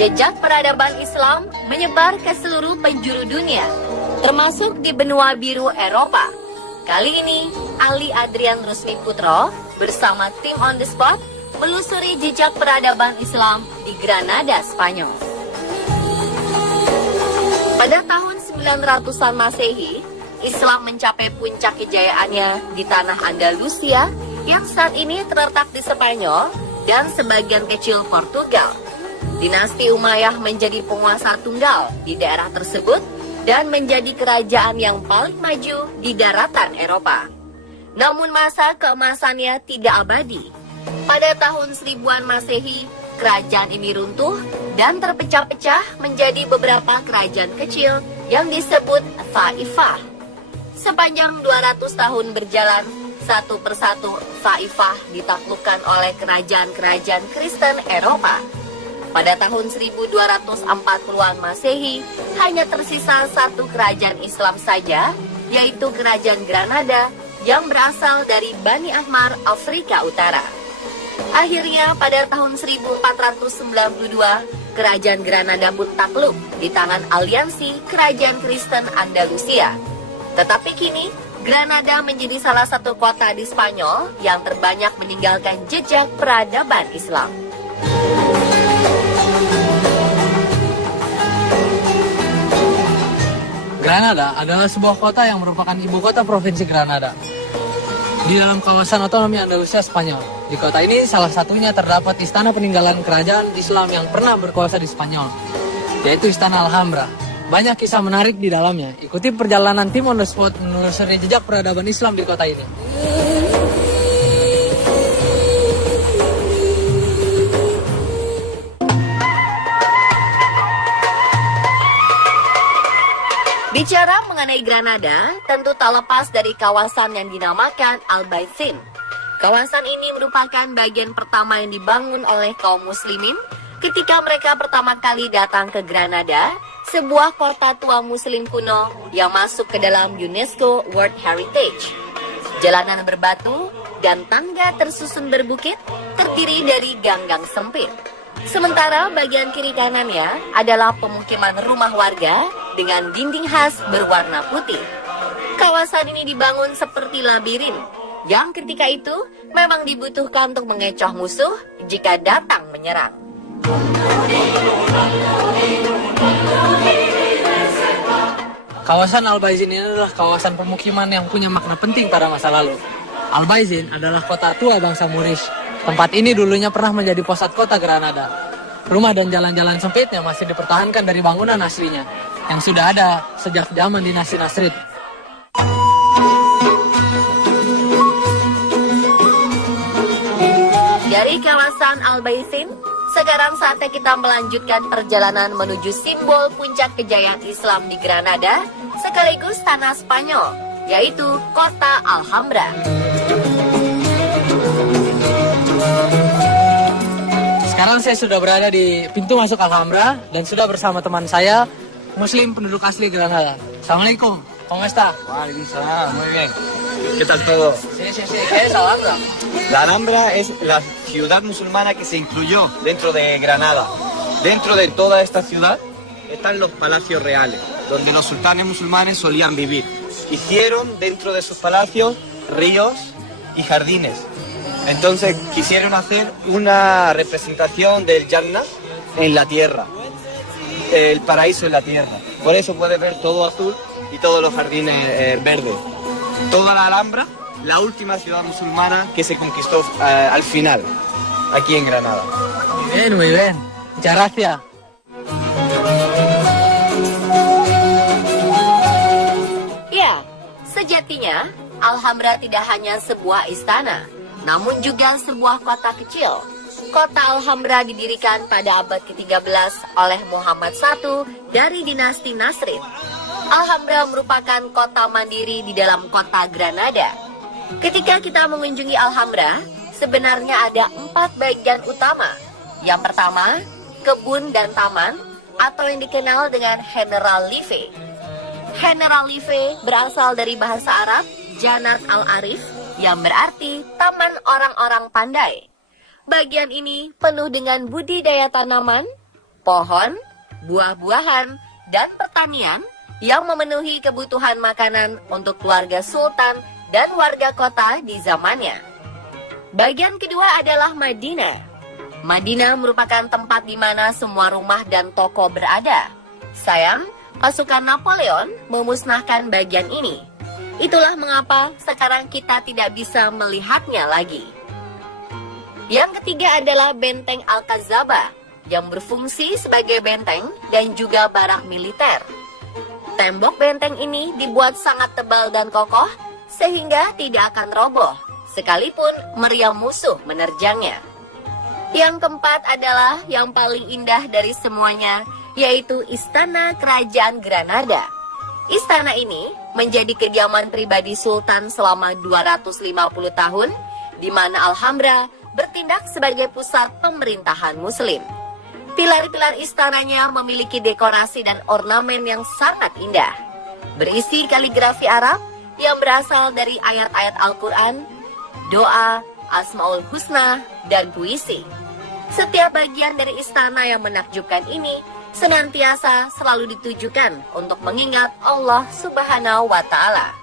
Jejak peradaban Islam menyebar ke seluruh penjuru dunia, termasuk di benua biru Eropa. Kali ini, Ali Adrian Rusmi Putro bersama tim On The Spot melusuri jejak peradaban Islam di Granada, Spanyol. Pada tahun 900-an Masehi, Islam mencapai puncak kejayaannya di tanah Andalusia yang saat ini terletak di Spanyol dan sebagian kecil Portugal. Dinasti Umayyah menjadi penguasa tunggal di daerah tersebut dan menjadi kerajaan yang paling maju di daratan Eropa. Namun masa keemasannya tidak abadi. Pada tahun 1000-an Masehi, kerajaan ini runtuh dan terpecah-pecah menjadi beberapa kerajaan kecil yang disebut Thaifah. Sepanjang 200 tahun berjalan, satu persatu Thaifah ditaklukkan oleh kerajaan-kerajaan Kristen Eropa. Pada tahun 1240-an Masehi, hanya tersisa satu kerajaan Islam saja, yaitu Kerajaan Granada yang berasal dari Bani Ahmar, Afrika Utara. Akhirnya pada tahun 1492, Kerajaan Granada pun takluk di tangan aliansi Kerajaan Kristen Andalusia. Tetapi kini, Granada menjadi salah satu kota di Spanyol yang terbanyak meninggalkan jejak peradaban Islam. Granada adalah sebuah kota yang merupakan ibu kota provinsi Granada di dalam kawasan otonomi Andalusia, Spanyol. Di kota ini salah satunya terdapat istana peninggalan kerajaan Islam yang pernah berkuasa di Spanyol, yaitu Istana Alhambra. Banyak kisah menarik di dalamnya. Ikuti perjalanan tim On The Spot menelusuri jejak peradaban Islam di kota ini. Bicara mengenai Granada, tentu tak lepas dari kawasan yang dinamakan Albaicin. Kawasan ini merupakan bagian pertama yang dibangun oleh kaum muslimin ketika mereka pertama kali datang ke Granada, sebuah kota tua muslim kuno yang masuk ke dalam UNESCO World Heritage. Jalanan berbatu dan tangga tersusun berbukit terdiri dari gang-gang sempit. Sementara bagian kiri kanannya adalah pemukiman rumah warga dengan dinding khas berwarna putih. Kawasan ini dibangun seperti labirin, yang ketika itu memang dibutuhkan untuk mengecoh musuh jika datang menyerang. Kawasan Albaicin ini adalah kawasan pemukiman yang punya makna penting pada masa lalu. Albaicin adalah kota tua bangsa Moorish. Tempat ini dulunya pernah menjadi pusat kota Granada. Rumah dan jalan-jalan sempitnya masih dipertahankan dari bangunan aslinya, yang sudah ada sejak zaman dinasti Nasrid. Dari kawasan Albaicin, sekarang saatnya kita melanjutkan perjalanan menuju simbol puncak kejayaan Islam di Granada, sekaligus tanah Spanyol, yaitu kota Alhambra. Sekarang saya sudah berada di pintu masuk Alhambra dan sudah bersama teman saya, Muslim penduduk asli Granada. Assalamualaikum, ¿cómo está? Waalaikumsalam, muy bien. ¿Qué tal todo? Sí, ¿qué es Alhambra? La Alhambra es la ciudad musulmana que se incluyó dentro de Granada. Dentro de toda esta ciudad están los palacios reales, donde los sultanes musulmanes solían vivir. Hicieron dentro de sus palacios ríos y jardines. Entonces quisieron hacer una representación del Jannah en la tierra, el paraíso en la tierra. Por eso puedes ver todo azul y todos los jardines verdes. Toda la Alhambra, la última ciudad musulmana que se conquistó al final, aquí en Granada. Muy bien. Muchas gracias. Ya, sejatinya Alhambra tidak hanya sebuah istana, namun juga sebuah kota kecil. Kota Alhambra didirikan pada abad ke-13 oleh Muhammad I dari dinasti Nasrid. Alhambra merupakan kota mandiri di dalam kota Granada. Ketika kita mengunjungi Alhambra, sebenarnya ada 4 bagian utama. Yang pertama, kebun dan taman, atau yang dikenal dengan Generalife. Generalife berasal dari bahasa Arab Janat al-Arif, yang berarti taman orang-orang pandai. Bagian ini penuh dengan budidaya tanaman, pohon, buah-buahan, dan pertanian yang memenuhi kebutuhan makanan untuk keluarga sultan dan warga kota di zamannya. Bagian kedua adalah Madinah. Madinah merupakan tempat di mana semua rumah dan toko berada. Sayang, pasukan Napoleon memusnahkan bagian ini. Itulah mengapa sekarang kita tidak bisa melihatnya lagi. Yang ketiga adalah Benteng Al-Qazabah yang berfungsi sebagai benteng dan juga barak militer. Tembok benteng ini dibuat sangat tebal dan kokoh sehingga tidak akan roboh sekalipun meriam musuh menerjangnya. Yang keempat adalah yang paling indah dari semuanya, yaitu Istana Kerajaan Granada. Istana ini menjadi kediaman pribadi Sultan selama 250 tahun, di mana Alhambra bertindak sebagai pusat pemerintahan Muslim. Pilar-pilar istananya memiliki dekorasi dan ornamen yang sangat indah, berisi kaligrafi Arab yang berasal dari ayat-ayat Al-Quran, doa, Asmaul Husna, dan puisi. Setiap bagian dari istana yang menakjubkan ini senantiasa selalu ditujukan untuk mengingat Allah Subhanahu wa Ta'ala.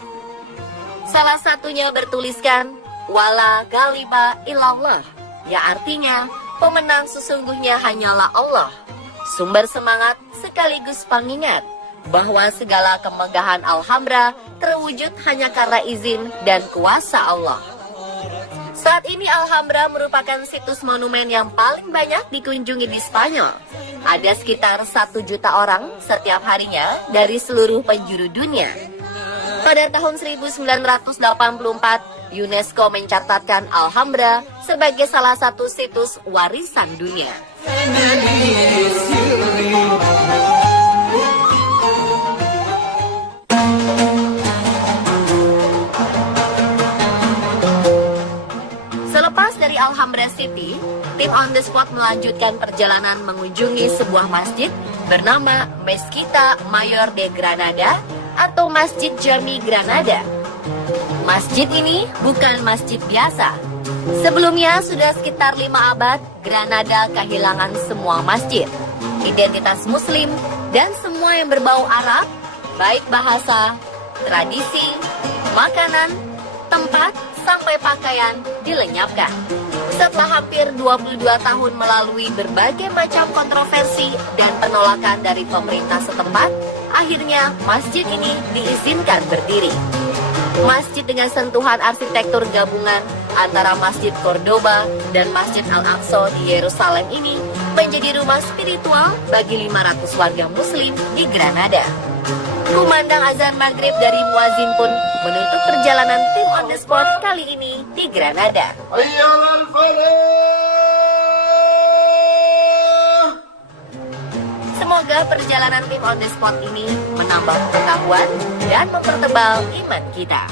Salah satunya bertuliskan wala ghaliba illallah, yang artinya pemenang sesungguhnya hanyalah Allah. Sumber semangat sekaligus pengingat bahwa segala kemegahan Alhambra terwujud hanya karena izin dan kuasa Allah. Saat ini Alhambra merupakan situs monumen yang paling banyak dikunjungi di Spanyol. Ada sekitar 1 juta orang setiap harinya dari seluruh penjuru dunia. Pada tahun 1984, UNESCO mencatatkan Alhambra sebagai salah satu situs warisan dunia. Selepas dari Alhambra City, tim On The Spot melanjutkan perjalanan mengunjungi sebuah masjid bernama Mezquita Mayor de Granada atau Masjid Jami Granada. Masjid ini bukan masjid biasa. Sebelumnya sudah sekitar 5 abad, Granada kehilangan semua masjid, identitas Muslim, dan semua yang berbau Arab, baik bahasa, tradisi, makanan, tempat, sampai pakaian dilenyapkan. Setelah hampir 22 tahun melalui berbagai macam kontroversi dan penolakan dari pemerintah setempat, akhirnya masjid ini diizinkan berdiri. Masjid dengan sentuhan arsitektur gabungan antara Masjid Cordoba dan Masjid Al-Aqsa di Yerusalem ini menjadi rumah spiritual bagi 500 warga Muslim di Granada. Kumandang azan maghrib dari muazin pun menutup perjalanan tim On The Spot kali ini di Granada. Semoga perjalanan tim On The Spot ini menambah pengetahuan dan mempertebal iman kita.